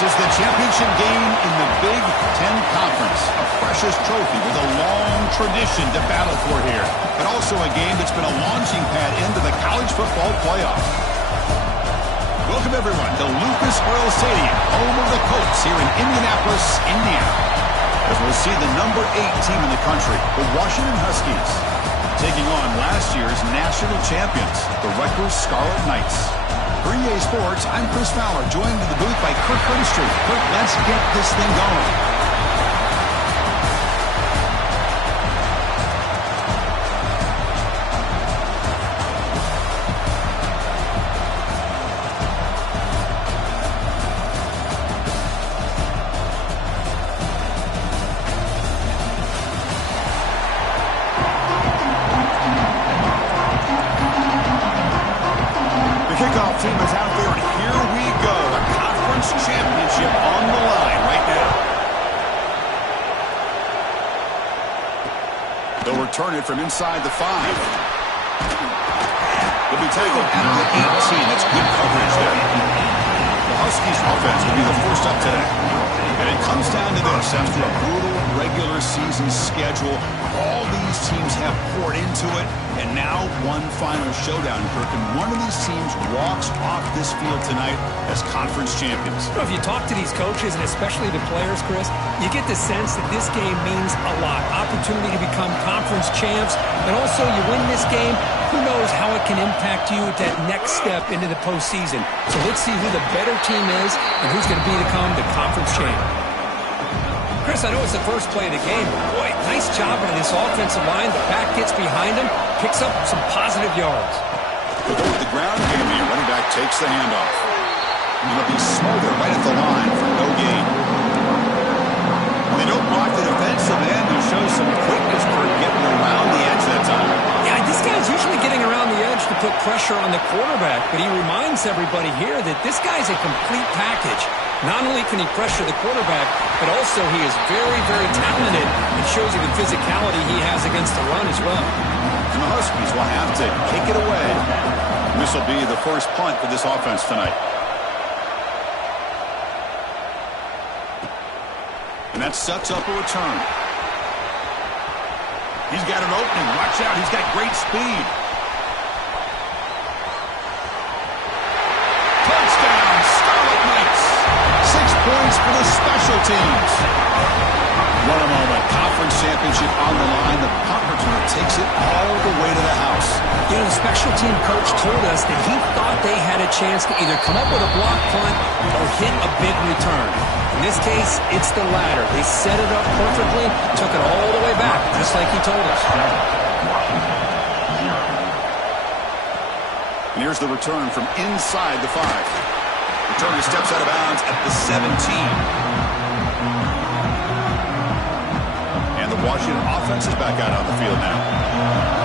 This is the championship game in the Big 10 Conference. A precious trophy with a long tradition to battle for here. But also a game that's been a launching pad into the college football playoff. Welcome, everyone, to Lucas Oil Stadium, home of the Colts here in Indianapolis, Indiana. As we'll see the number 8 team in the country, the Washington Huskies, taking on last year's national champions, the Rutgers Scarlet Knights. For EA Sports, I'm Chris Fowler, joined in the booth by Kirk Street. Kirk, let's get this thing going. Kickoff team is out there, and here we go. A conference championship on the line right now. They'll return it from inside the 5. They'll be tackled at the 18. That's good coverage there. The Huskies offense will be the first up today. And it comes down to this. After a brutal regular season schedule, all these teams have poured into it, and now one final showdown, Kirk, and one of these teams walks off this field tonight as conference champions. If you talk to these coaches, and especially the players, Chris, you get the sense that this game means a lot. Opportunity to become conference champs, and also you win this game, who knows how it can impact you at that next step into the postseason. So let's see who the better team is and who's going to become the conference champ. Chris, I know it's the first play of the game. Boy, nice job by this offensive line. The back gets behind him, picks up some positive yards. With the ground game, the running back takes the handoff. He'll be smothered right at the line for no gain. They don't block the defensive end. He shows some quickness for getting around the edge that time. Yeah, this guy's usually getting around the edge to put pressure on the quarterback, but he reminds everybody here that this guy's a complete package. Not only can he pressure the quarterback, but also he is very, very talented and shows you the physicality he has against the run as well. And the Huskies will have to kick it away. This will be the first punt for this offense tonight. And that sets up a return. He's got an opening. Watch out. He's got great speed. Touchdown, Scarlet Knights. 6 points for the special teams. What a moment. Conference championship on the line. The punt returner takes it all the way to the house. You know, the special team coach told us that he thought they had a chance to either come up with a block punt or hit a big return. In this case, it's the latter. They set it up perfectly, took it all the way back, just like he told us. And here's the return from inside the 5. Returner steps out of bounds at the 17. And the Washington offense is back out on the field now.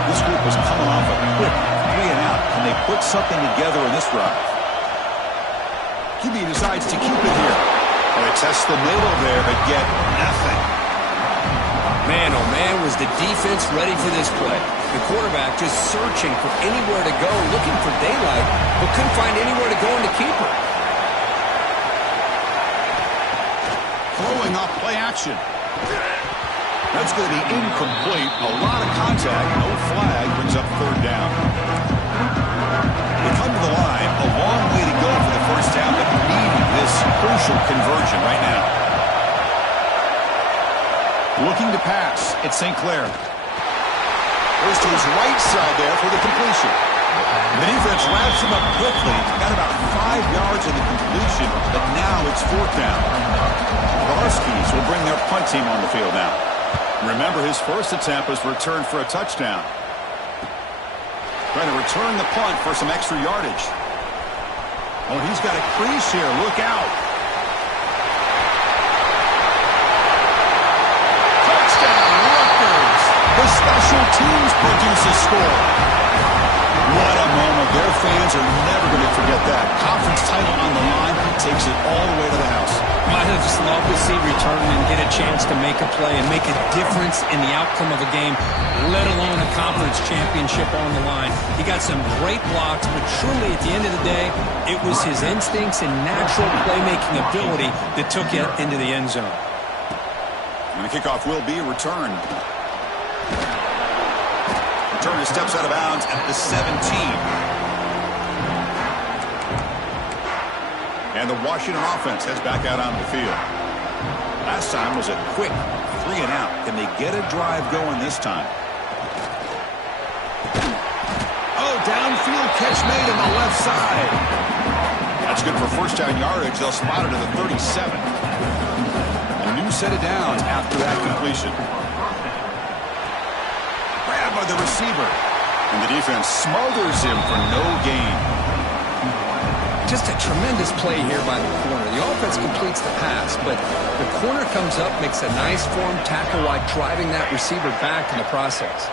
This group was coming off a quick 3 and out, and they put something together in this drive. QB decides to keep it here. And it tests the middle there, but get nothing. Man, oh man, was the defense ready for this play. The quarterback just searching for anywhere to go, looking for daylight, but couldn't find anywhere to go in the keeper. Throwing off play action. That's going to be incomplete. A lot of contact, no flag, brings up 3rd down. They come to the line, a long way to go for the first down, but needing this crucial conversion right now. Looking to pass, it's St. Clair. Goes to his right side there for the completion. The defense wraps him up quickly. Got about 5 yards in the completion, but now it's 4th down. The Huskies will bring their punt team on the field now. Remember, his first attempt was returned for a touchdown. Trying to return the punt for some extra yardage. Oh, he's got a crease here. Look out. Touchdown, Rutgers. The special teams produce a score. What a moment. Their fans are never going to forget that. Conference title on the line takes it all the way to the house. I'd just love to see return and get a chance to make a play and make a difference in the outcome of a game, let alone a conference championship on the line. He got some great blocks, but truly at the end of the day, it was his instincts and natural playmaking ability that took it into the end zone. And the kickoff will be returned. Returner steps out of bounds at the 17. And the Washington offense heads back out onto the field. Last time was a quick 3 and out. Can they get a drive going this time? Oh, downfield catch made on the left side. That's good for first down yardage. They'll spot it at the 37. A new set of downs after that completion. Grabbed by the receiver. And the defense smothers him for no gain. Just a tremendous play here by the corner. The offense completes the pass, but the corner comes up, makes a nice form tackle while driving that receiver back in the process.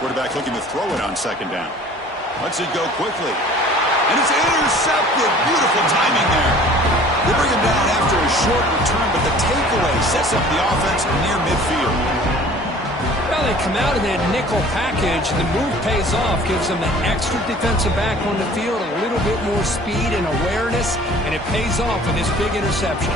Quarterback looking to throw it on second down. Lets it go quickly. And it's intercepted. Beautiful timing there. They bring him down after a short return, but the takeaway sets up the offense near midfield. Well, they come out in that nickel package. The move pays off, gives them an extra defensive back on the field, a little bit more speed and awareness, and it pays off with this big interception.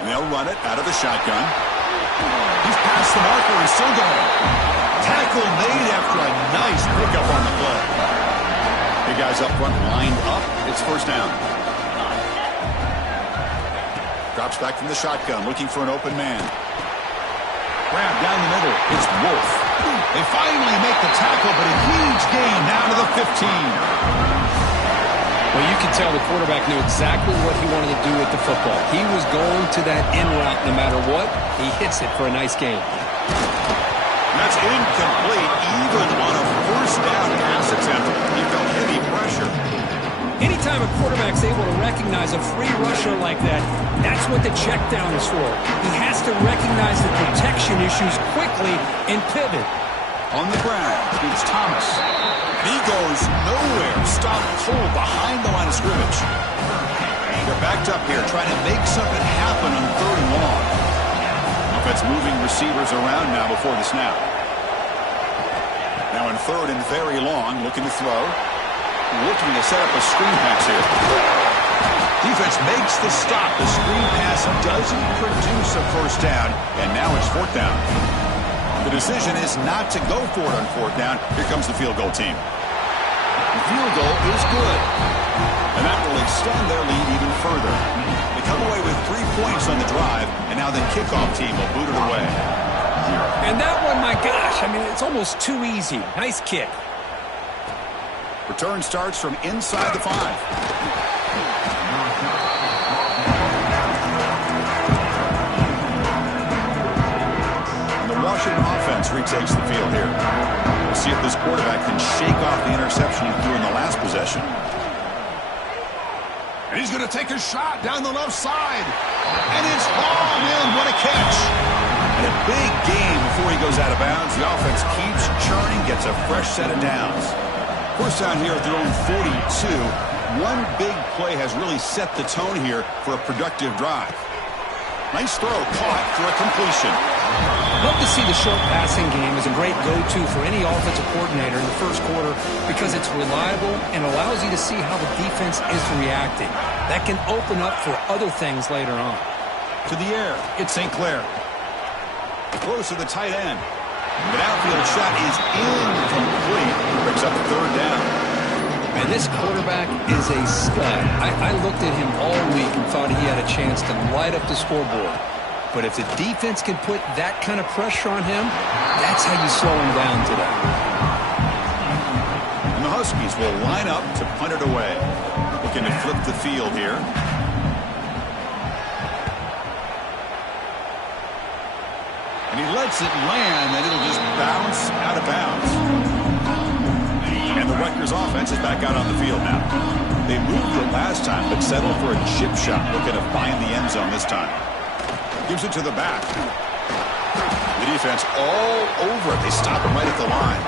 And they'll run it out of the shotgun. He's past the marker and still going. Tackle made after a nice pickup on the play. The guys up front lined up. It's first down. Drops back from the shotgun, looking for an open man. Grab down the middle. It's Wolf. They finally make the tackle, but a huge gain down to the 15. Well, you can tell the quarterback knew exactly what he wanted to do with the football. He was going to that in route no matter what. He hits it for a nice gain. That's incomplete, even on a first down pass attempt. He felt heavy pressure. Anytime a quarterback's able to recognize a free rusher like that, that's what the check down is for. He has to recognize the protection issues quickly and pivot. On the ground, it's Thomas. He goes nowhere. Stopped cold behind the line of scrimmage. They're backed up here, trying to make something happen on third and long. Offense moving receivers around now before the snap. Now in third and very long, looking to throw. Looking to set up a screen pass here. Defense makes the stop. The screen pass doesn't produce a first down, and now it's fourth down. The decision is not to go for it on fourth down. Here comes the field goal team. The field goal is good. And that will extend their lead even further. They come away with 3 points on the drive, and now the kickoff team will boot it away. And that one, my gosh, I mean, it's almost too easy. Nice kick. Return starts from inside the 5. Washington offense retakes the field here. We'll see if this quarterback can shake off the interception he threw in the last possession. And he's going to take a shot down the left side. And it's hauled in. What a catch. And a big gain before he goes out of bounds. The offense keeps churning, gets a fresh set of downs. First down here at their own 42. One big play has really set the tone here for a productive drive. Nice throw, caught for a completion. Love to see the short passing game as a great go-to for any offensive coordinator in the first quarter because it's reliable and allows you to see how the defense is reacting. That can open up for other things later on. To the air, it's St. Clair. Close to the tight end. The outfield shot is incomplete. Brings up third down. And this quarterback is a stud. I looked at him all week and thought he had a chance to light up the scoreboard. But if the defense can put that kind of pressure on him, that's how you slow him down today. And the Huskies will line up to punt it away. Looking to flip the field here. And he lets it land, and it'll just bounce out of bounds. And the Rutgers offense is back out on the field now. They moved it last time, but settled for a chip shot, looking to find the end zone this time. Gives it to the back. The defense all over it. They stop him right at the line.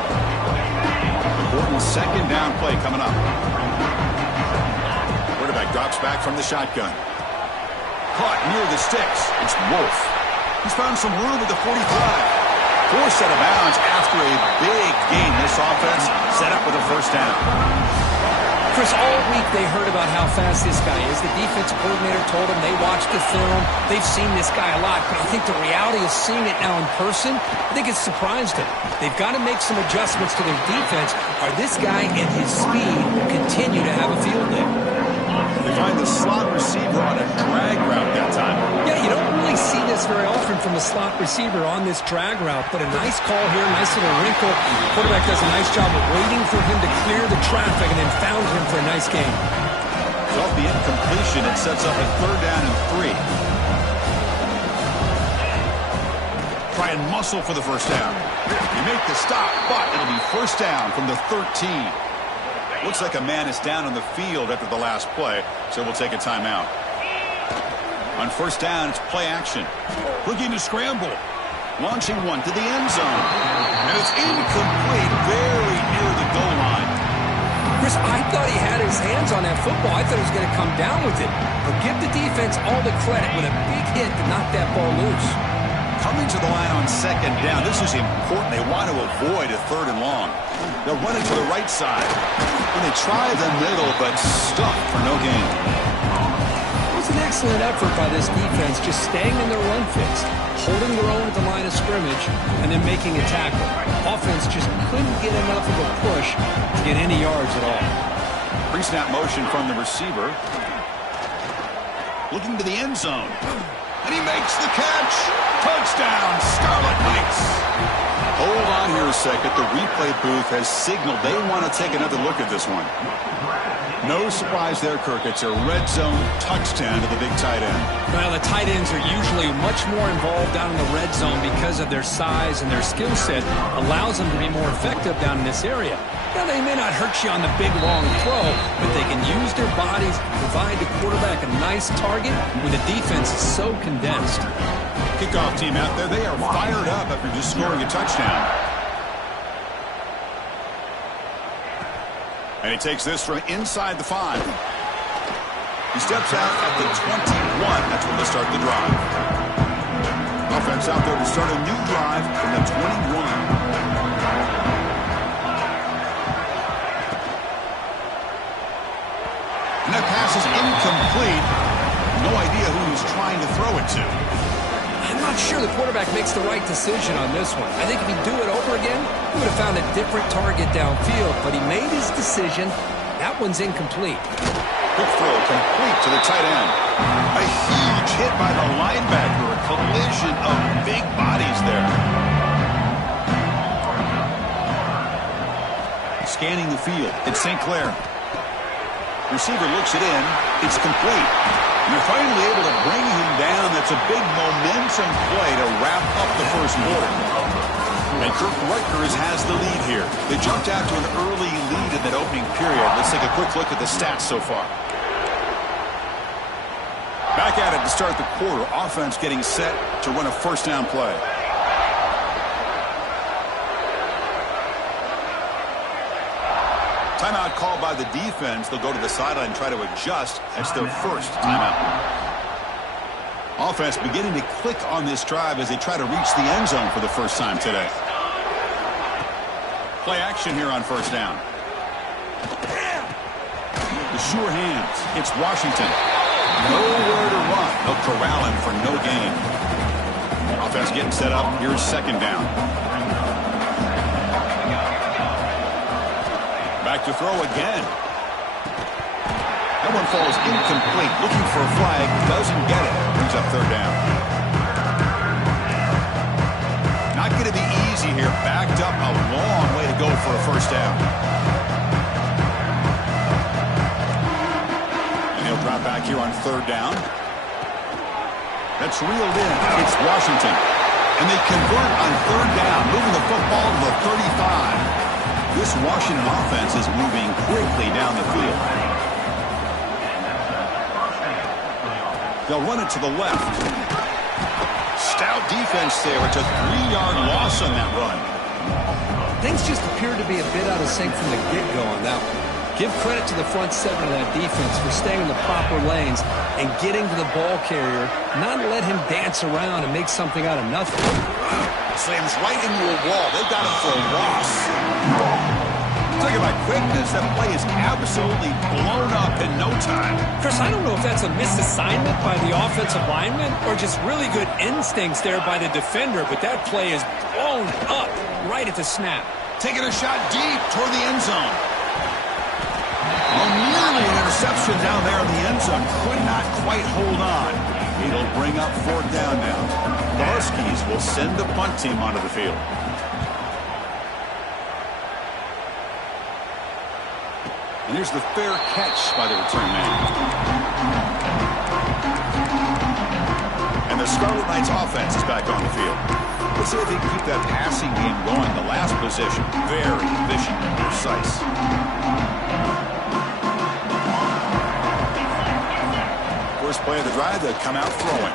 Important second down play coming up. Quarterback drops back from the shotgun. Caught near the sticks. It's Wolf. He's found some room at the 45. Forced out of bounds after a big gain. This offense set up with a first down. Chris, all week they heard about how fast this guy is. The defense coordinator told them they watched the film. They've seen this guy a lot, but I think the reality of seeing it now in person, I think it's surprised them. They've got to make some adjustments to their defense, or this guy and his speed will continue to have a field day. They find the slot receiver on a drag route that time. Yeah, you don't really see this very often from a slot receiver on this drag route, but a nice call here, nice little wrinkle. The quarterback does a nice job of waiting for him to clear the traffic and then found him for a nice gain. So off the incompletion, it sets up a 3rd down and 3. Try and muscle for the first down. You make the stop, but it'll be first down from the 13. Looks like a man is down on the field after the last play, so we'll take a timeout. On first down, it's play action. Looking to scramble. Launching one to the end zone. And it's incomplete, very near the goal line. Chris, I thought he had his hands on that football. I thought he was going to come down with it. But give the defense all the credit with a big hit to knock that ball loose. Coming to the line on second down, this is important. They want to avoid a 3rd and long. They'll run it to the right side. And they try the middle, but stuck for no gain. It was an excellent effort by this defense, just staying in their run fix, holding their own at the line of scrimmage, and then making a tackle. Offense just couldn't get enough of a push to get any yards at all. Pre-snap motion from the receiver. Looking to the end zone. And he makes the catch. Touchdown, Scarlet Knights. Hold on here a second. The replay booth has signaled they want to take another look at this one. No surprise there, Kirk. It's a red zone touchdown to the big tight end. Well, the tight ends are usually much more involved down in the red zone because of their size and their skill set allows them to be more effective down in this area. Now, they may not hurt you on the big, long throw, but they can use their bodies to provide the quarterback a nice target when the defense is so condensed. Kickoff team out there, they are fired up after just scoring a touchdown. And he takes this from inside the 5. He steps out at the 21. That's when they start the drive. Offense out there to start a new drive from the 21. And that pass is incomplete. No idea who he's trying to throw it to. I'm not sure the quarterback makes the right decision on this one. I think if he'd do it over again, he would have found a different target downfield, but he made his decision. That one's incomplete. Quick throw complete to the tight end. A huge hit by the linebacker. A collision of big bodies there. Scanning the field. It's St. Clair. Receiver looks it in. It's complete. And they're finally able to bring him down. That's a big momentum play to wrap up the first quarter. And Rutgers has the lead here. They jumped out to an early lead in that opening period. Let's take a quick look at the stats so far. Back at it to start the quarter. Offense getting set to run a first down play. Timeout called by the defense. They'll go to the sideline and try to adjust. That's their first timeout. Offense beginning to click on this drive as they try to reach the end zone for the first time today. Play action here on first down. The sure hands. It's Washington. Nowhere to run. They'll corral him for no gain. Offense getting set up. Here's second down. Back to throw again. That one falls incomplete. Looking for a flag. Doesn't get it. Brings up third down. Not going to be easy here. Backed up a long way to go for a first down. And he'll drop back here on third down. That's reeled in. It's Washington. And they convert on third down, moving the football to the 35. This Washington offense is moving quickly down the field. They'll run it to the left. Stout defense there. It's a 3-yard loss on that run. Things just appeared to be a bit out of sync from the get-go on that one. Give credit to the front seven of that defense for staying in the proper lanes and getting to the ball carrier, not let him dance around and make something out of nothing. Slams right into a wall. They've got him for a loss. Talking about quickness, that play is absolutely blown up in no time. Chris, I don't know if that's a misassignment by the offensive lineman or just really good instincts there by the defender, but that play is blown up right at the snap. Taking a shot deep toward the end zone. Oh, nearly an interception down there in the end zone. Could not quite hold on. It'll bring up 4th down now. Barskis will send the punt team onto the field. And here's the fair catch by the return man. And the Scarlet Knights offense is back on the field. Let's see if they can keep that passing game going. The last possession, very efficient and precise. First play of the drive, they come out throwing.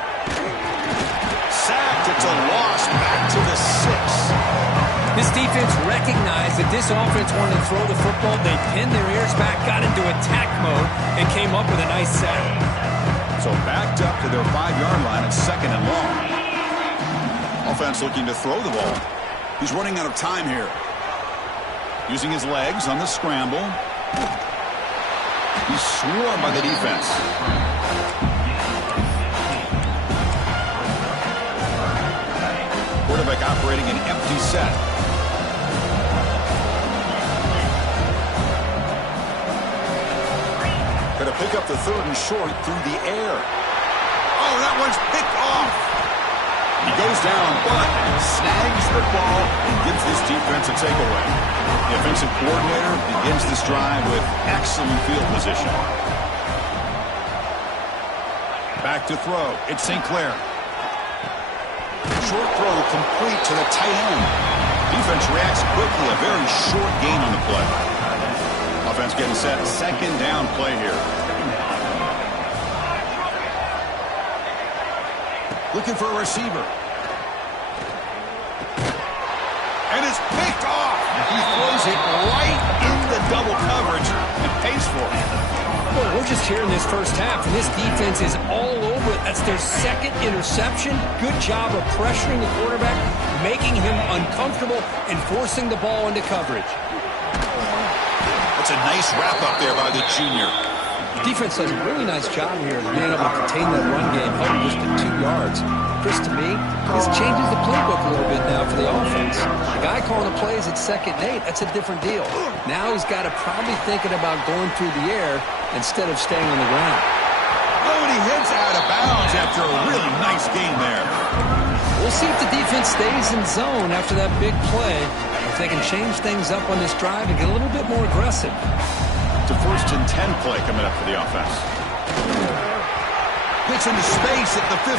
Sacked, it's a loss back to the 6. This defense recognized that this offense wanted to throw the football. They pinned their ears back, got into attack mode, and came up with a nice sack. So backed up to their 5-yard line at 2nd and long. Offense looking to throw the ball. He's running out of time here. Using his legs on the scramble. He's swarmed by the defense. Quarterback operating an empty set. Going to pick up the 3rd and short through the air. Oh, that one's picked off. He goes down, but snags the ball and gives this defense a takeaway. The offensive coordinator begins this drive with excellent field position. Back to throw. It's St. Clair. Short throw complete to the tight end. Defense reacts quickly. A very short gain on the play. Offense getting set. 2nd down play here. Looking for a receiver. And it's picked off. He throws it right into double coverage and pays for it. Well, we're just here in this first half, and this defense is all over it. That's their 2nd interception. Good job of pressuring the quarterback, making him uncomfortable, and forcing the ball into coverage. That's a nice wrap-up there by the junior. Defense does a really nice job here of being able to contain that run game, held just to 2 yards. Chris, to me, this changes the playbook a little bit now for the offense. The guy calling the plays at 2nd and 8, that's a different deal. Now he's got to probably thinking about going through the air instead of staying on the ground. Oh, and he heads out of bounds after a really nice game there. We'll see if the defense stays in zone after that big play. If they can change things up on this drive and get a little bit more aggressive. It's a 1st and 10 play coming up for the offense. Gets into space at the 50.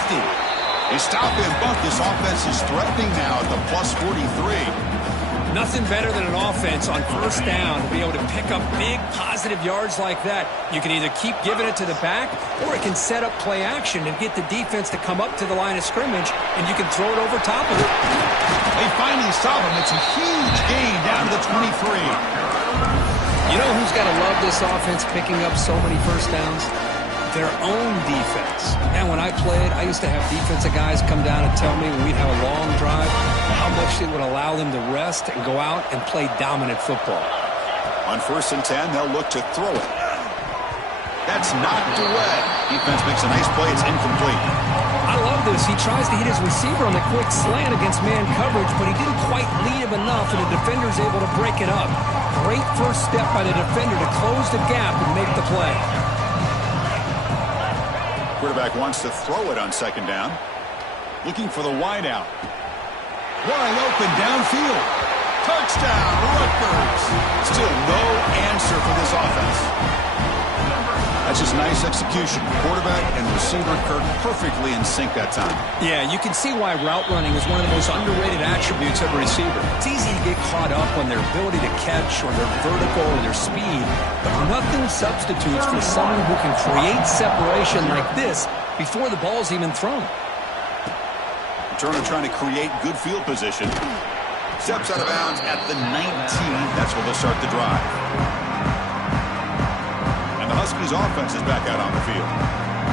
They stop and bunt. This offense is threatening now at the plus 43. Nothing better than an offense on 1st down to be able to pick up big positive yards like that. You can either keep giving it to the back, or it can set up play action and get the defense to come up to the line of scrimmage, and you can throw it over top of it. They finally stop him. It's a huge gain down to the 23. You know who's got to love this offense picking up so many 1st downs? Their own defense. And when I played, I used to have defensive guys come down and tell me when we'd have a long drive how much it would allow them to rest and go out and play dominant football. On 1st and 10, they'll look to throw it. That's knocked away. Defense makes a nice play. It's incomplete. I love this. He tries to hit his receiver on the quick slant against man coverage, but he didn't quite lead him enough, and the defender's able to break it up. Great first step by the defender to close the gap and make the play. Quarterback wants to throw it on 2nd down. Looking for the wideout. Wide open downfield. Touchdown, Rutgers. Still no answer for this offense. That's just nice execution. Quarterback and receiver Kirk perfectly in sync that time. Yeah, you can see why route running is one of the most underrated attributes of a receiver. It's easy to get caught up on their ability to catch or their vertical or their speed, but nothing substitutes for someone who can create separation like this before the ball's even thrown. Turner trying to create good field position. Steps out of bounds at the 19. That's where they'll start the drive. And the Huskies offense is back out on the field.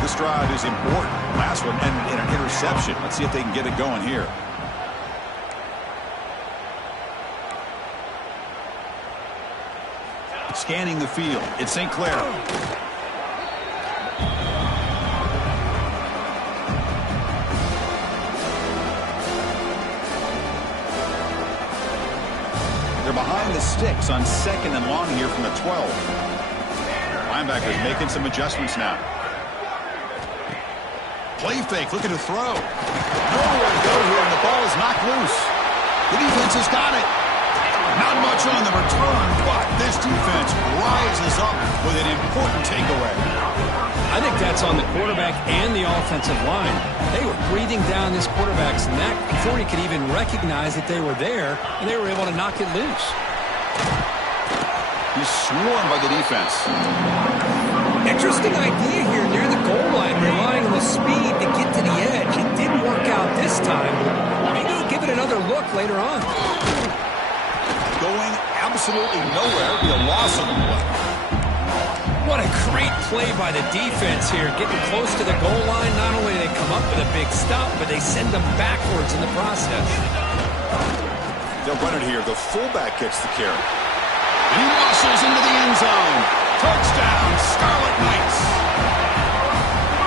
This drive is important. Last one ended in an interception. Let's see if they can get it going here. Scanning the field. It's St. Clair. They're behind the sticks on 2nd and long here from the 12. Linebackers making some adjustments now. Play fake, looking to throw. Nowhere to go here, and the ball is knocked loose. The defense has got it. Not much on the return, but this defense rises up with an important takeaway. I think that's on the quarterback and the offensive line. They were breathing down this quarterback's neck before he could even recognize that they were there, and they were able to knock it loose. He's swarmed by the defense. Interesting idea here near the goal line, relying on the speed to get to the edge. It didn't work out this time. Maybe he'll give it another look later on. Going absolutely nowhere. Be a loss of the play. What a great play by the defense here. Getting close to the goal line, not only do they come up with a big stop, but they send them backwards in the process. They'll run it here. The fullback gets the carry. He muscles into the end zone. Touchdown, Scarlet Knights.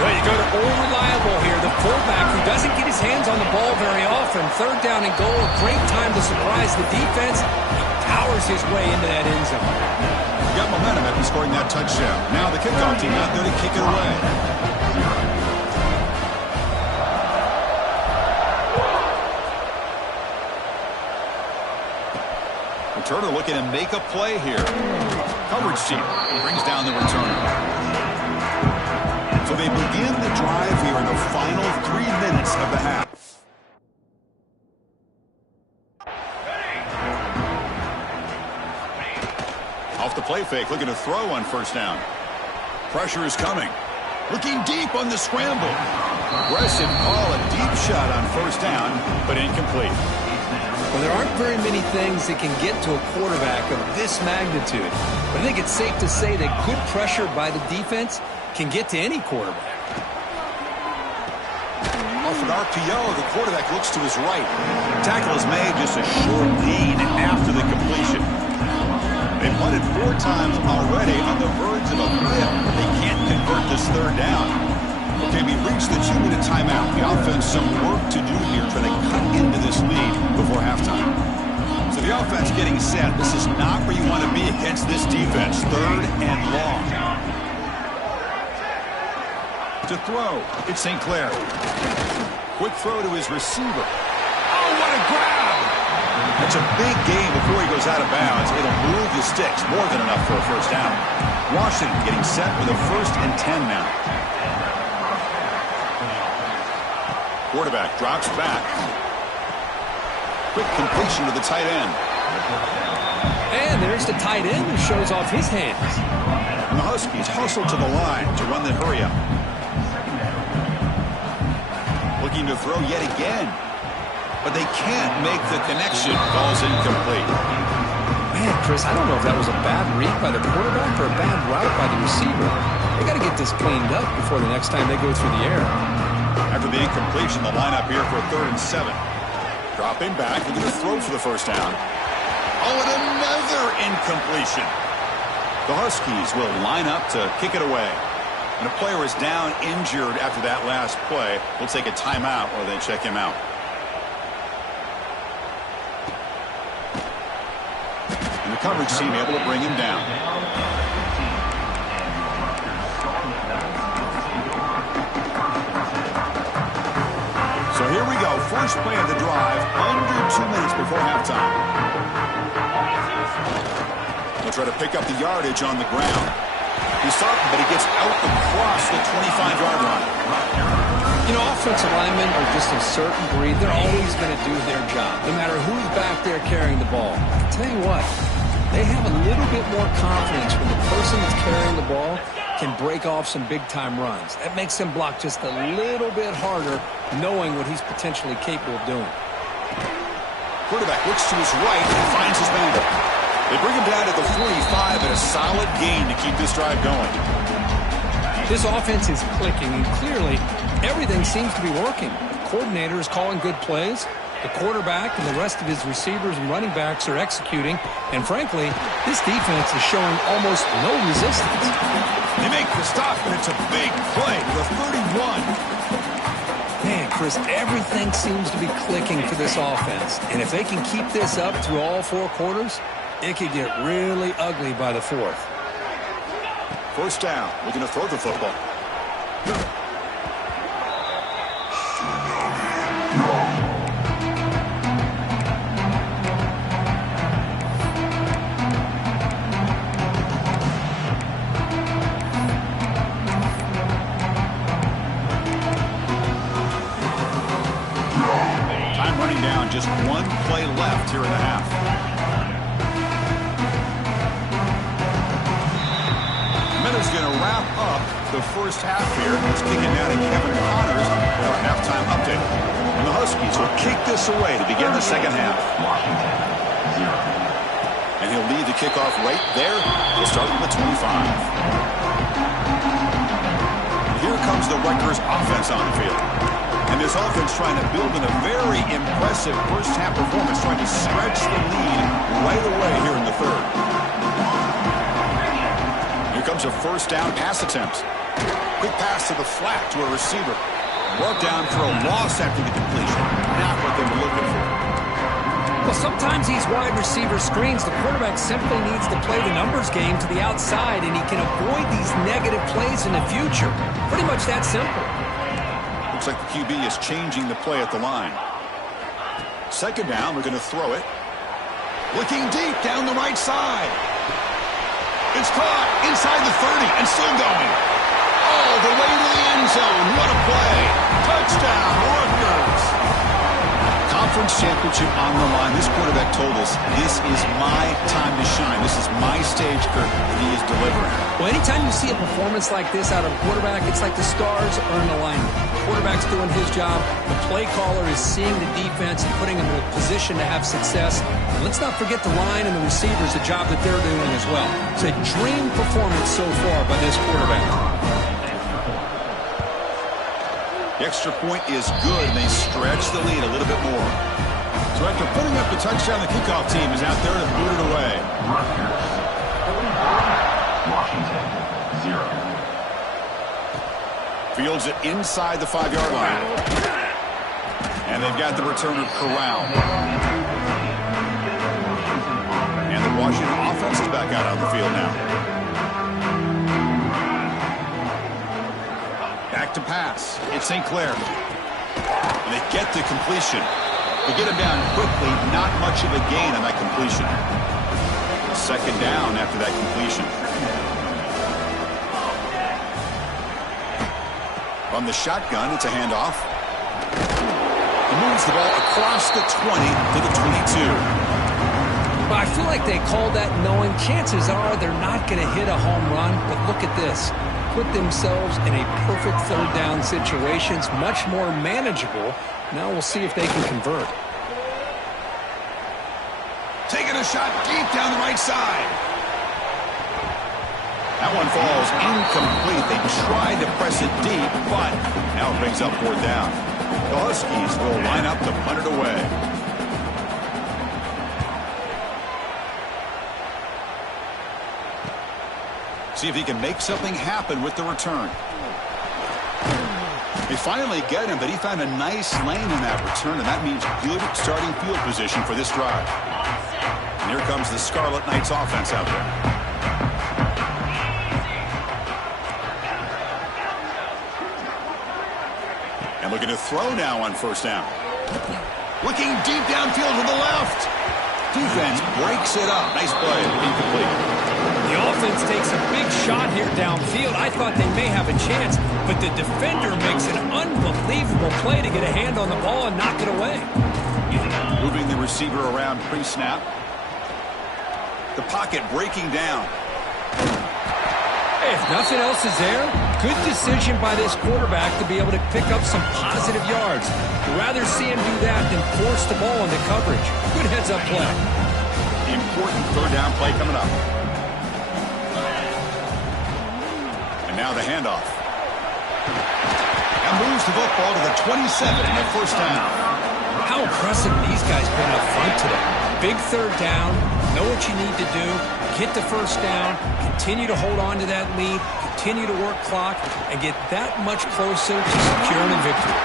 Well, you go to old reliable here, the fullback who doesn't get his hands on the ball very often. 3rd down and goal, a great time to surprise the defense. He powers his way into that end zone. He got momentum after scoring that touchdown. Now the kickoff team out there to kick it away. Turner looking to make a play here. Coverage team brings down the returner. So they begin the drive here in the final 3 minutes of the half. Off the play fake, looking to throw on 1st down. Pressure is coming. Looking deep on the scramble. Aggressive call, a deep shot on 1st down, but incomplete. Well, there aren't very many things that can get to a quarterback of this magnitude. But I think it's safe to say that good pressure by the defense can get to any quarterback. Off an RPO, the quarterback looks to his right. Tackle is made, just a short gain after the completion. They've punted 4 times already on the verge of a 5th. They can't convert this 3rd down. Okay, we reached the 2-minute timeout. The offense some work to do here, trying to cut into this lead before halftime. So the offense getting set. This is not where you want to be against this defense. 3rd and long. To throw, it's St. Clair. Quick throw to his receiver. Oh, what a grab! That's a big gain before he goes out of bounds. It'll move the sticks, more than enough for a 1st down. Washington getting set with a 1st and 10 now. Quarterback drops back. Quick completion to the tight end. And there's the tight end who shows off his hands. And the Huskies hustle to the line to run the hurry up. Looking to throw yet again. But they can't make the connection. Ball's incomplete. Man, Chris, I don't know if that was a bad read by the quarterback or a bad route by the receiver. They got to get this cleaned up before the next time they go through the air. After the incompletion, the lineup here for a 3rd and 7. Dropping back, they're going to throw for the 1st down. Oh, and another incompletion. The Huskies will line up to kick it away. And a player is down injured after that last play. We'll take a timeout or they check him out. And the coverage team able to bring him down. So here we go. First play of the drive, under 2 minutes before halftime. They'll try to pick up the yardage on the ground. He's talking, but he gets out across the 25-yard line. You know, offensive linemen are just a certain breed. They're always going to do their job, no matter who's back there carrying the ball. I'll tell you what, they have a little bit more confidence when the person that's carrying the ball can break off some big-time runs. That makes him block just a little bit harder, knowing what he's potentially capable of doing. Quarterback looks to his right and finds his man. They bring him down to the 45 and a solid gain to keep this drive going. This offense is clicking, and clearly everything seems to be working. The coordinator is calling good plays. The quarterback and the rest of his receivers and running backs are executing. And frankly, this defense is showing almost no resistance. They make the stop, and it's a big play to the 31. Man, Chris, everything seems to be clicking for this offense. And if they can keep this up through all 4 quarters, it could get really ugly by the 4th. First down. We're going to throw the football. Time running down. Just 1 play left here in the half. Is going to wrap up the first half here. Let's kick it down to Kevin Connors for our halftime update. And the Huskies will kick this away to begin the second half. And he'll lead the kickoff right there. He'll start from the 25. Here comes the Rutgers offense on the field. And this offense trying to build in a very impressive first half performance, trying to stretch the lead right away here in the third. Comes a first down pass attempt. Quick pass to the flat to a receiver. Brought down for a loss after the completion. Not what they were looking for. Well, sometimes these wide receiver screens, the quarterback simply needs to play the numbers game to the outside, and he can avoid these negative plays in the future. Pretty much that simple. Looks like the QB is changing the play at the line. Second down, we're going to throw it. Looking deep down the right side. It's caught inside the 30 and still going. All the way to the end zone. What a play. Touchdown, Rutgers. Conference championship on the line. This quarterback told us, this is my time to shine. This is my stage, Kirk, and he is delivering. Well, anytime you see a performance like this out of a quarterback, it's like the stars are in alignment. The quarterback's doing his job. The play caller is seeing the defense and putting him in a position to have success. And let's not forget the line and the receivers, the job that they're doing as well. It's a dream performance so far by this quarterback. The extra point is good, and they stretch the lead a little bit more. So after putting up the touchdown, the kickoff team is out there to boot it away. Washington, 0. Fields it inside the 5-yard line. And they've got the returner corralled. And the Washington offense is back out on the field now. Back to pass. It's St. Clair. And they get the completion. They get him down quickly. Not much of a gain on that completion. Second down after that completion. From the shotgun, it's a handoff. He moves the ball across the 20 to the 22. Well, I feel like they called that knowing chances are they're not going to hit a home run. But look at this. Put themselves in a perfect third down situation. It's much more manageable. Now we'll see if they can convert. Taking a shot deep down the right side. That one falls incomplete. They tried to press it deep, but now it brings up 4th down. The Huskies will line up to punt it away. See if he can make something happen with the return. They finally get him, but he found a nice lane in that return, and that means good starting field position for this drive. And here comes the Scarlet Knights offense out there. And looking to throw now on first down. Looking deep downfield to the left. Defense breaks it up. Nice play. Incomplete. The offense takes a big shot here downfield. I thought they may have a chance, but the defender makes an unbelievable play to get a hand on the ball and knock it away. Moving the receiver around pre-snap. The pocket breaking down. Hey, if nothing else is there, good decision by this quarterback to be able to pick up some positive yards. You'd rather see him do that than force the ball into coverage. Good heads-up play. Important third down play coming up. And now the handoff. And moves the football to the 27 and a first down. How impressive these guys been up front today. Big third down, know what you need to do, get the first down, continue to hold on to that lead, continue to work clock, and get that much closer to securing a victory.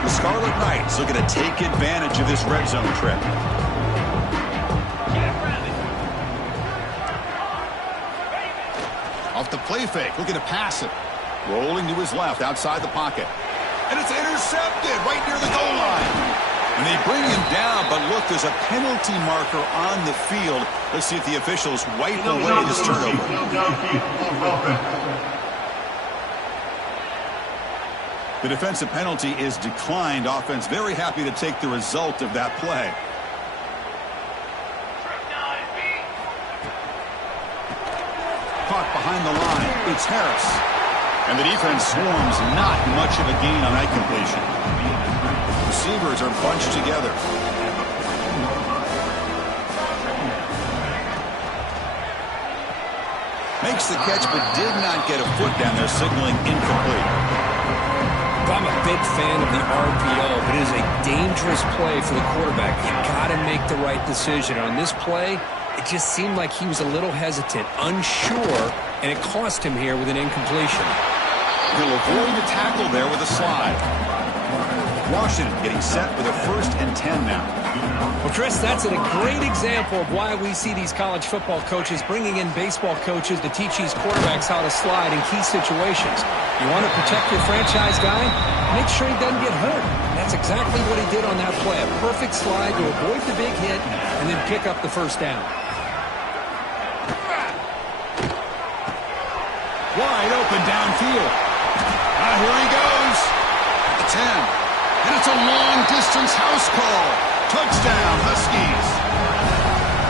The Scarlet Knights looking to take advantage of this red zone trip. Off the play fake, looking to pass it. Rolling to his left, outside the pocket. And it's intercepted right near the goal line. And they bring him down, but look, there's a penalty marker on the field. Let's see if the officials wipe away this turnover. The defensive penalty is declined. Offense very happy to take the result of that play. Caught behind the line. It's Harris. And the defense swarms, not much of a gain on that completion. Receivers are bunched together. Makes the catch, but did not get a foot down there, signaling incomplete. I'm a big fan of the RPO, but it is a dangerous play for the quarterback. You got to make the right decision. On this play, it just seemed like he was a little hesitant, unsure, and it cost him here with an incompletion. He'll avoid the tackle there with a slide. Washington getting set with a 1st and 10 now. Well, Chris, that's a great example of why we see these college football coaches bringing in baseball coaches to teach these quarterbacks how to slide in key situations. You want to protect your franchise guy? Make sure he doesn't get hurt. And that's exactly what he did on that play. A perfect slide to avoid the big hit and then pick up the first down. Wide open downfield. Here he goes. At the 10. And it's a long-distance house call. Touchdown, Huskies.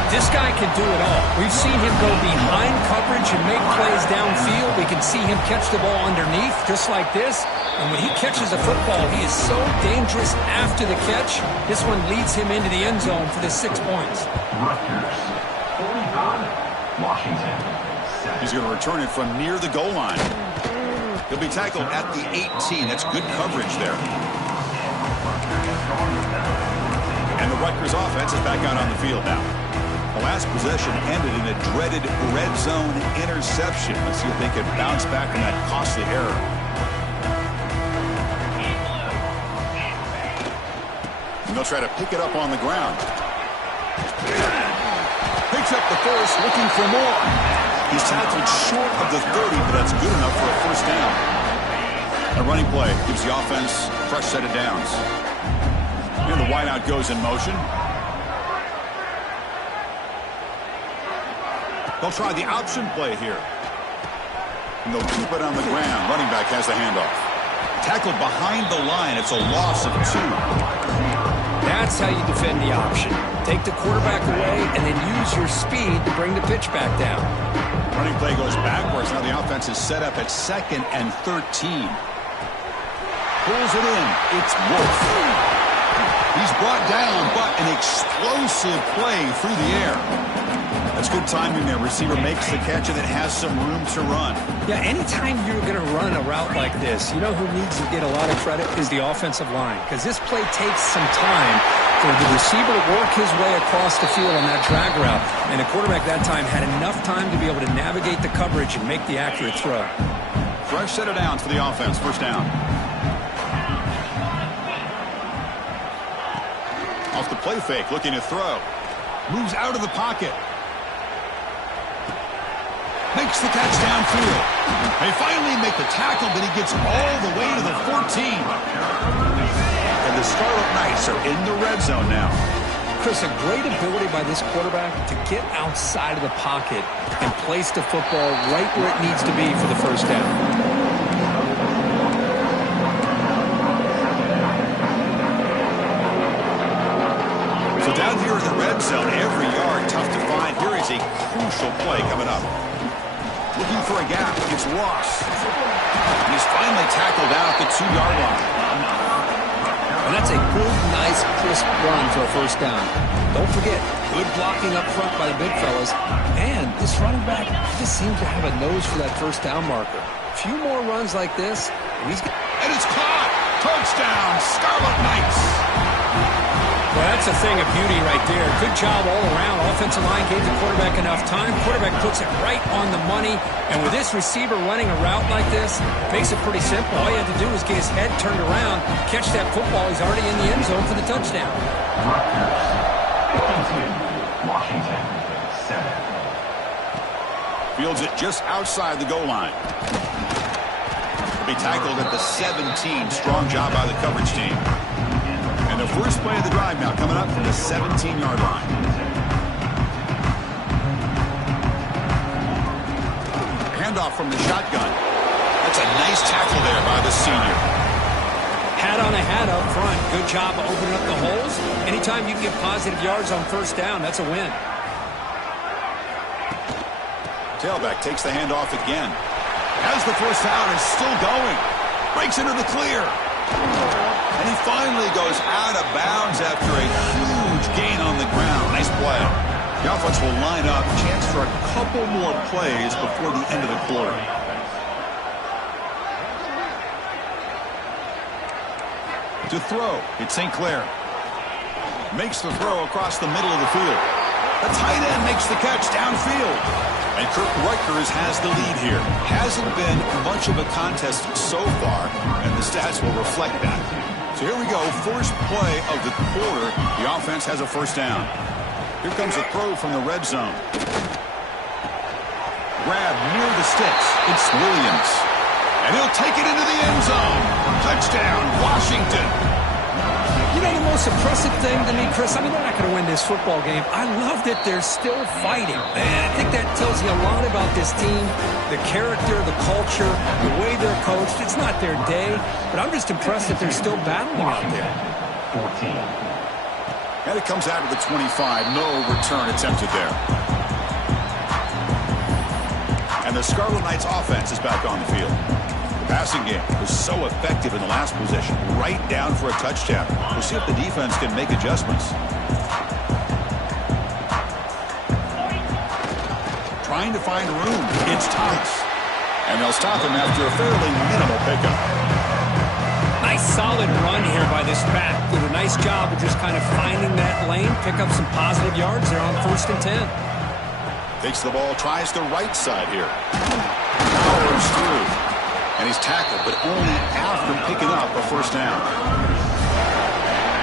This guy can do it all. We've seen him go behind coverage and make plays downfield. We can see him catch the ball underneath, just like this. And when he catches a football, he is so dangerous after the catch. This one leads him into the end zone for the 6 points. Rutgers, 45, Washington. He's going to return it from near the goal line. He'll be tackled at the 18. That's good coverage there. And the Rutgers offense is back out on the field now. The last possession ended in a dreaded red zone interception. Let's see if they can bounce back from that costly error. And they'll try to pick it up on the ground. Picks up the first, looking for more. He's tackled short of the 30, but that's good enough for a first down. A running play gives the offense a fresh set of downs. And the wideout goes in motion. They'll try the option play here. And they'll keep it on the ground. Running back has the handoff. Tackled behind the line. It's a loss of 2. That's how you defend the option. Take the quarterback away and then use your speed to bring the pitch back down. Running play goes backwards. Now the offense is set up at 2nd and 13. Pulls it in. It's Wolf. He's brought down, but an explosive play through the air. That's good timing there. Receiver makes the catch and it has some room to run. Yeah, anytime you're going to run a route like this, you know who needs to get a lot of credit is the offensive line. Because this play takes some time for the receiver to work his way across the field on that drag route. And the quarterback that time had enough time to be able to navigate the coverage and make the accurate throw. Fresh set of downs for the offense. First down. Off the play fake, looking to throw. Moves out of the pocket. Makes the catch downfield. They finally make the tackle, but he gets all the way to the 14. And the Scarlet Knights are in the red zone now. Chris, a great ability by this quarterback to get outside of the pocket and place the football right where it needs to be for the first down. So down here red zone. Every yard tough to find. Here is a crucial play coming up. Looking for a gap. It's Ross. He's finally tackled down at the 2-yard line. And that's a good, nice, crisp run for a first down. Don't forget, good blocking up front by the big fellas. And this running back just seems to have a nose for that first down marker. A few more runs like this, and it's caught. Touchdown, Scarlet Knights. Well, that's a thing of beauty right there. Good job all around. Offensive line gave the quarterback enough time. Quarterback puts it right on the money. And with this receiver running a route like this, makes it pretty simple. All you have to do is get his head turned around, catch that football. He's already in the end zone for the touchdown. Rutgers, 52, Washington, 7. Fields it just outside the goal line. Be tackled at the 17. Strong job by the coverage team. And the first play of the drive now coming up from the 17-yard line. Handoff from the shotgun. That's a nice tackle there by the senior. Hat on a hat up front. Good job of opening up the holes. Anytime you can get positive yards on first down, that's a win. Tailback takes the handoff again. As the first down is still going. Breaks into the clear. And he finally goes out of bounds after a huge gain on the ground. Nice play. The offense will line up. Chance for a couple more plays before the end of the quarter. To throw, it's St. Clair. Makes the throw across the middle of the field. The tight end makes the catch downfield. And Rutgers has the lead here. Hasn't been much of a contest so far, and the stats will reflect that. So here we go, first play of the quarter. The offense has a first down. Here comes a throw from the red zone. Grab near the sticks. It's Williams. And he'll take it into the end zone. Touchdown, Washington. You know, the most impressive thing to me, Chris, I mean, they're not going to win this football game. I love that they're still fighting. And I think that tells you a lot about this team, the character, the culture, the way they're coached. It's not their day, but I'm just impressed that they're still battling out there. 14. And it comes out of the 25. No return attempted there. And the Scarlet Knights offense is back on the field. The passing game was so effective in the last possession, right down for a touchdown. We'll see if the defense can make adjustments. Trying to find room. It's Thomas. And they'll stop him after a fairly minimal pickup. Nice solid run here by this back. Did a nice job of just kind of finding that lane, pick up some positive yards there on 1st and 10. Takes the ball, tries the right side here. Powers through. And he's tackled, but only after picking up a first down.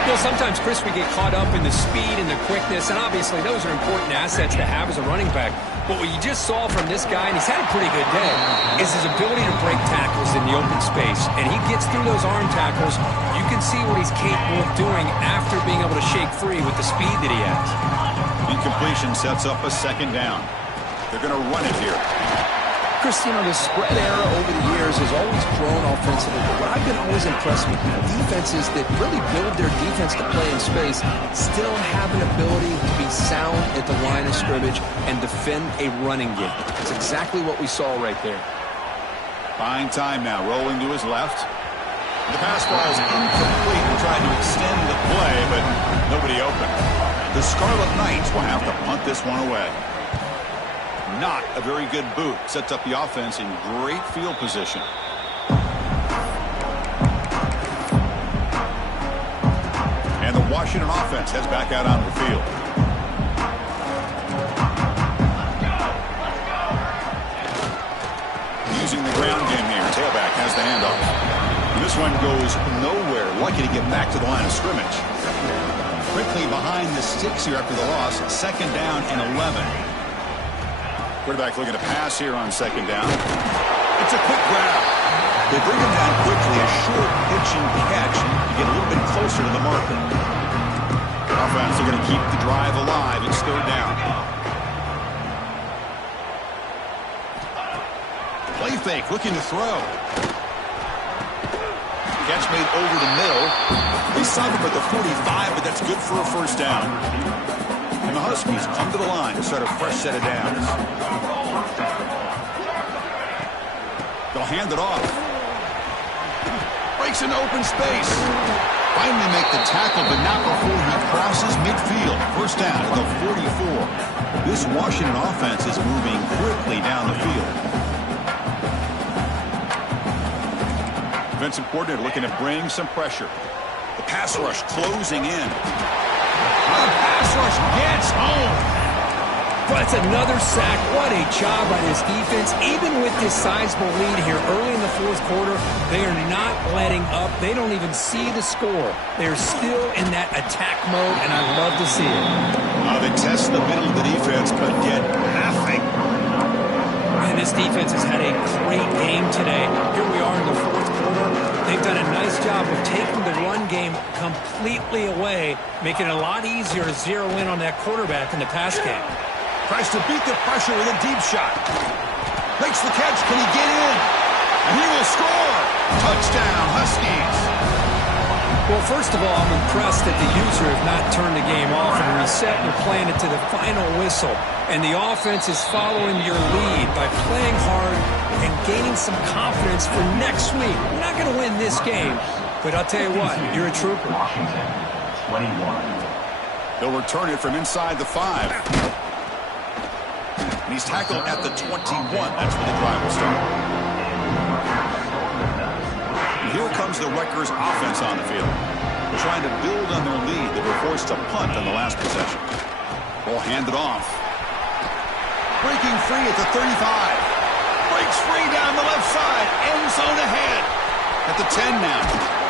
You know, sometimes, Chris, we get caught up in the speed and the quickness, and obviously those are important assets to have as a running back. But what you just saw from this guy, and he's had a pretty good day, is his ability to break tackles in the open space. And he gets through those arm tackles. You can see what he's capable of doing after being able to shake free with the speed that he has. Incompletion sets up a second down. They're going to run it here. Chris, you know, the spread era over the years has always grown offensively, but what I've been always impressed with defenses that really build their defense to play in space still have an ability to be sound at the line of scrimmage and defend a running game. That's exactly what we saw right there. Buying time now, rolling to his left. The pass ball is incomplete. We're trying to extend the play, but nobody open. The Scarlet Knights will have to punt this one away. Not a very good boot. Sets up the offense in great field position. And the Washington offense heads back out on the field. Using the ground game here. Tailback has the handoff. And this one goes nowhere. Lucky to get back to the line of scrimmage. Quickly behind the sticks here after the loss. 2nd down and 11. Quarterback looking to pass here on 2nd down. It's a quick grab. They bring him down quickly. A short pitch and catch to get a little bit closer to the marker. Offense are going to keep the drive alive. It's 3rd down. Play fake, looking to throw. Catch made over the middle. They stop him at the 45, but that's good for a 1st down. And the Huskies come to the line to start a fresh set of downs. They'll hand it off. Breaks into open space. Finally make the tackle, but not before he crosses midfield. First down at the 44. This Washington offense is moving quickly down the field. Defensive coordinator looking to bring some pressure. The pass rush closing in. The pass rush gets home. That's another sack. What a job by this defense. Even with this sizable lead here early in the fourth quarter, they are not letting up. They don't even see the score. They're still in that attack mode, and I love to see it. They test the middle of the defense, but get nothing. And this defense has had a great game today. Here we are in the fourth quarter. They've done a nice job of taking the run game completely away, making it a lot easier to zero in on that quarterback in the pass game. Tries to beat the pressure with a deep shot. Makes the catch. Can he get in? And he will score. Touchdown, Huskies. Well, first of all, I'm impressed that the user have not turned the game off and reset and playing it to the final whistle. And the offense is following your lead by playing hard and gaining some confidence for next week. We're not going to win this game, but I'll tell you what, you're a trooper. Washington, 21. They'll return it from inside the 5. And he's tackled at the 21. That's where the drive will start. And here comes the Rutgers offense on the field. Trying to build on their lead. They were forced to punt on the last possession. Ball handed off. Breaking free at the 35. Breaks free down the left side. End zone ahead. At the 10 now.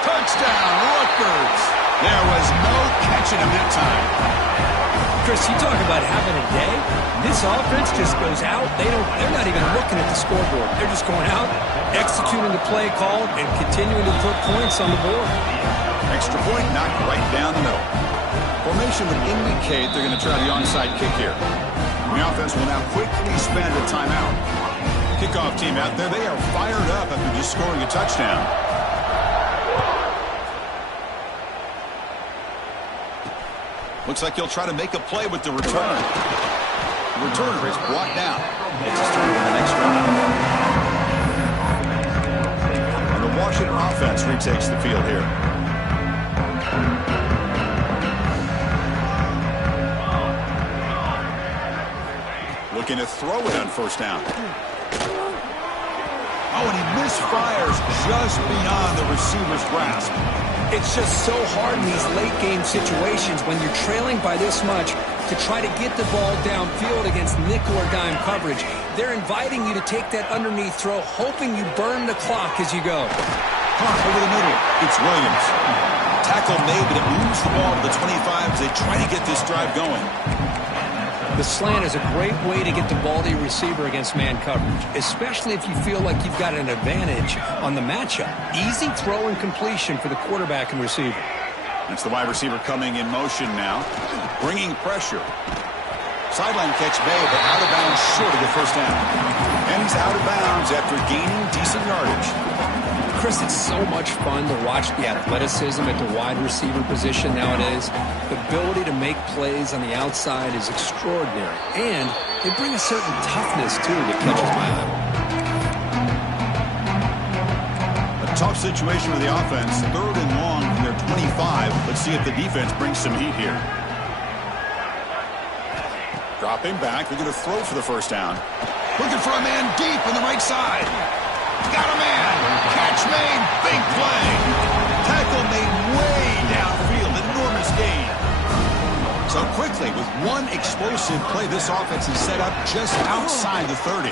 Touchdown, Rutgers. There was no catching him that time. Chris, you talk about having a day. This offense just goes out. They're not even looking at the scoreboard. They're just going out, executing the play called, and continuing to put points on the board. Extra point knocked right down the middle. Formation would indicate they're going to try the onside kick here. And the offense will now quickly spend a timeout. Kickoff team out there, they are fired up after just scoring a touchdown. Looks like he'll try to make a play with the return. The returner is brought down. It's his turn for the next drive. And the Washington offense retakes the field here. Looking to throw it on first down. Oh, and he misfires just beyond the receiver's grasp. It's just so hard in these late-game situations when you're trailing by this much to try to get the ball downfield against nickel or dime coverage. They're inviting you to take that underneath throw, hoping you burn the clock as you go. Over the middle, it's Williams. Tackle made, but it moves the ball to the 25 as they try to get this drive going. The slant is a great way to get the ball to your receiver against man coverage, especially if you feel like you've got an advantage on the matchup. Easy throw and completion for the quarterback and receiver. That's the wide receiver coming in motion now, bringing pressure. Sideline catch made, but out of bounds short of the first down. And he's out of bounds after gaining decent yardage. Chris, it's so much fun to watch the athleticism at the wide receiver position nowadays. The ability to make plays on the outside is extraordinary. And they bring a certain toughness, too, that catches my eye. A tough situation with the offense. 3rd and long from their 25. Let's see if the defense brings some heat here. Dropping back. They're going to throw for the first down. Looking for a man deep on the right side. Got a man. Catch made. Big play. Tackle made way downfield. Enormous gain. So quickly, with one explosive play, this offense is set up just outside the 30.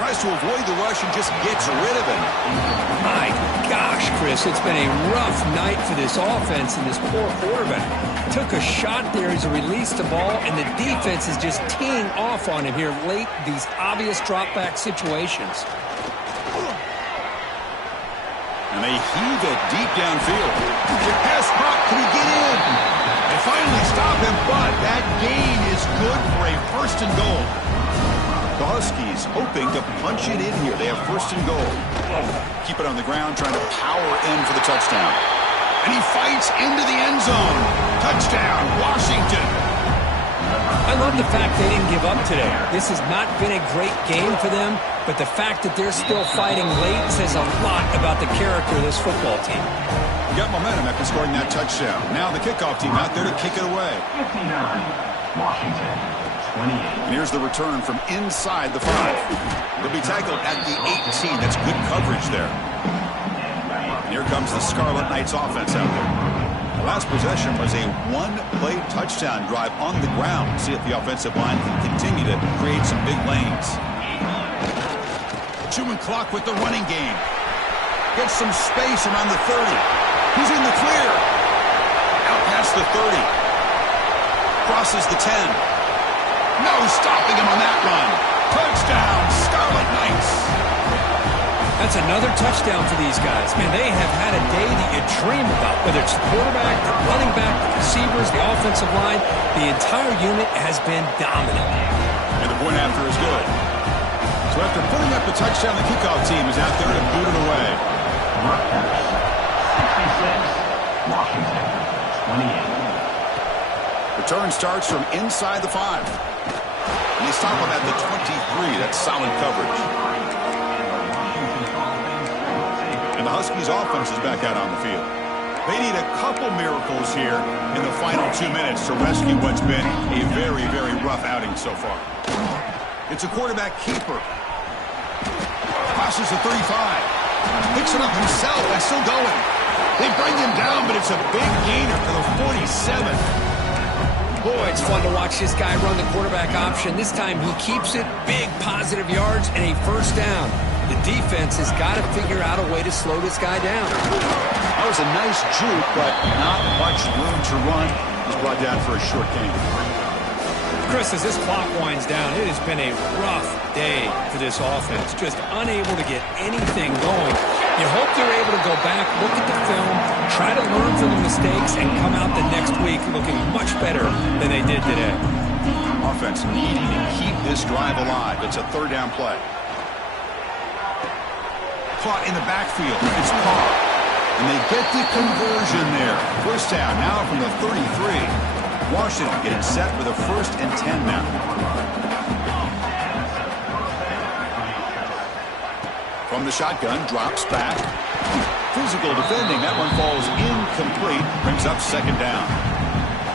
Tries to avoid the rush and just gets rid of it. My gosh, Chris, it's been a rough night for this offense and this poor quarterback. Took a shot there as he released the ball, and the defense is just teeing off on him here late, these obvious drop-back situations. And they heave it deep downfield. The pass caught. Can he get in? They finally stop him, but that gain is good for a 1st and goal. The Huskies hoping to punch it in here. They have 1st and goal. Keep it on the ground, trying to power in for the touchdown. And he fights into the end zone. Touchdown, Washington. I love the fact they didn't give up today. This has not been a great game for them, but the fact that they're still fighting late says a lot about the character of this football team. Got momentum after scoring that touchdown. Now the kickoff team out there to kick it away. 59, Washington, 28. And here's the return from inside the 5. They'll be tackled at the 18. That's good coverage there. And here comes the Scarlet Knights offense out there. The last possession was a one-play touchdown drive on the ground. See if the offensive line can continue to create some big lanes. Chewing clock with the running game. Gets some space around the 30. He's in the clear. Out past the 30. Crosses the 10. No stopping him on that run. Touchdown, Scarlet Knights. That's another touchdown for these guys. Man, they have had a day that you dream about. Whether it's the quarterback, the running back, the receivers, the offensive line, the entire unit has been dominant. And the point after is good. So after putting up the touchdown, the kickoff team is out there to boot it away. Rutgers, 66, Washington, 28. Return starts from inside the 5. And they stop him at the 23. That's solid coverage. And the Huskies offense is back out on the field. They need a couple miracles here in the final 2 minutes to rescue what's been a very, very rough outing so far. It's a quarterback keeper. Passes the 35. Picks it up himself and still going. They bring him down, but it's a big gainer for the 47. Boy, it's fun to watch this guy run the quarterback option. This time he keeps it, big positive yards, and a first down. The defense has got to figure out a way to slow this guy down. That was a nice juke, but not much room to run. He's brought down for a short gain. Chris, as this clock winds down, it has been a rough day for this offense. Just unable to get anything going. You hope they're able to go back, look at the film, try to learn from the mistakes, and come out the next week looking much better than they did today. Offense needing to keep this drive alive. It's a third down play. Caught in the backfield. It's Parr. And they get the conversion there. First down now from the 33. Washington getting set for the 1st and 10 now. From the shotgun, drops back. Physical defending. That one falls incomplete. Brings up second down.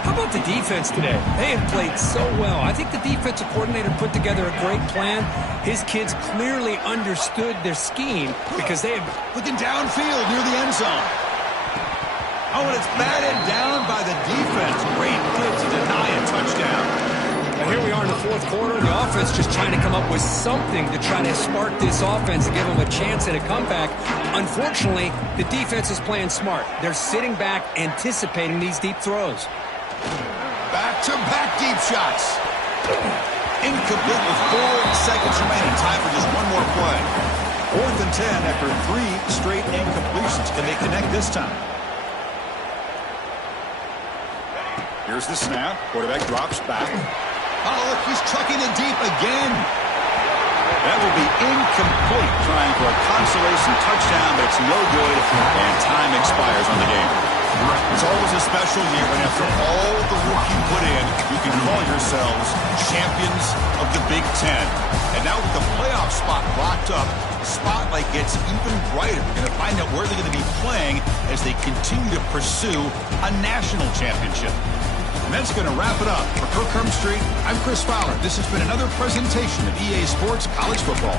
How about the defense today? They have played so well. I think the defensive coordinator put together a great plan. His kids clearly understood their scheme because they have... Looking downfield near the end zone. Oh, and it's batted down by the defense. Great play to deny a touchdown. Now here we are in the 4th quarter. The offense just trying to come up with something to try to spark this offense and give them a chance at a comeback. Unfortunately, the defense is playing smart. They're sitting back, anticipating these deep throws. Back-to-back deep shots. Incomplete with 4 seconds remaining. Time for just one more play. 4th and 10 after 3 straight incompletions. Can they connect this time? Here's the snap. Quarterback drops back. Oh, look, he's trucking it deep again. That will be incomplete, trying for a consolation touchdown, but it's no good, and time expires on the game. It's always a special year when after all the work you put in, you can call yourselves champions of the Big 10. And now with the playoff spot locked up, the spotlight gets even brighter. We're going to find out where they're going to be playing as they continue to pursue a national championship. And that's going to wrap it up. For Kirk Street, I'm Chris Fowler. This has been another presentation of EA Sports College Football.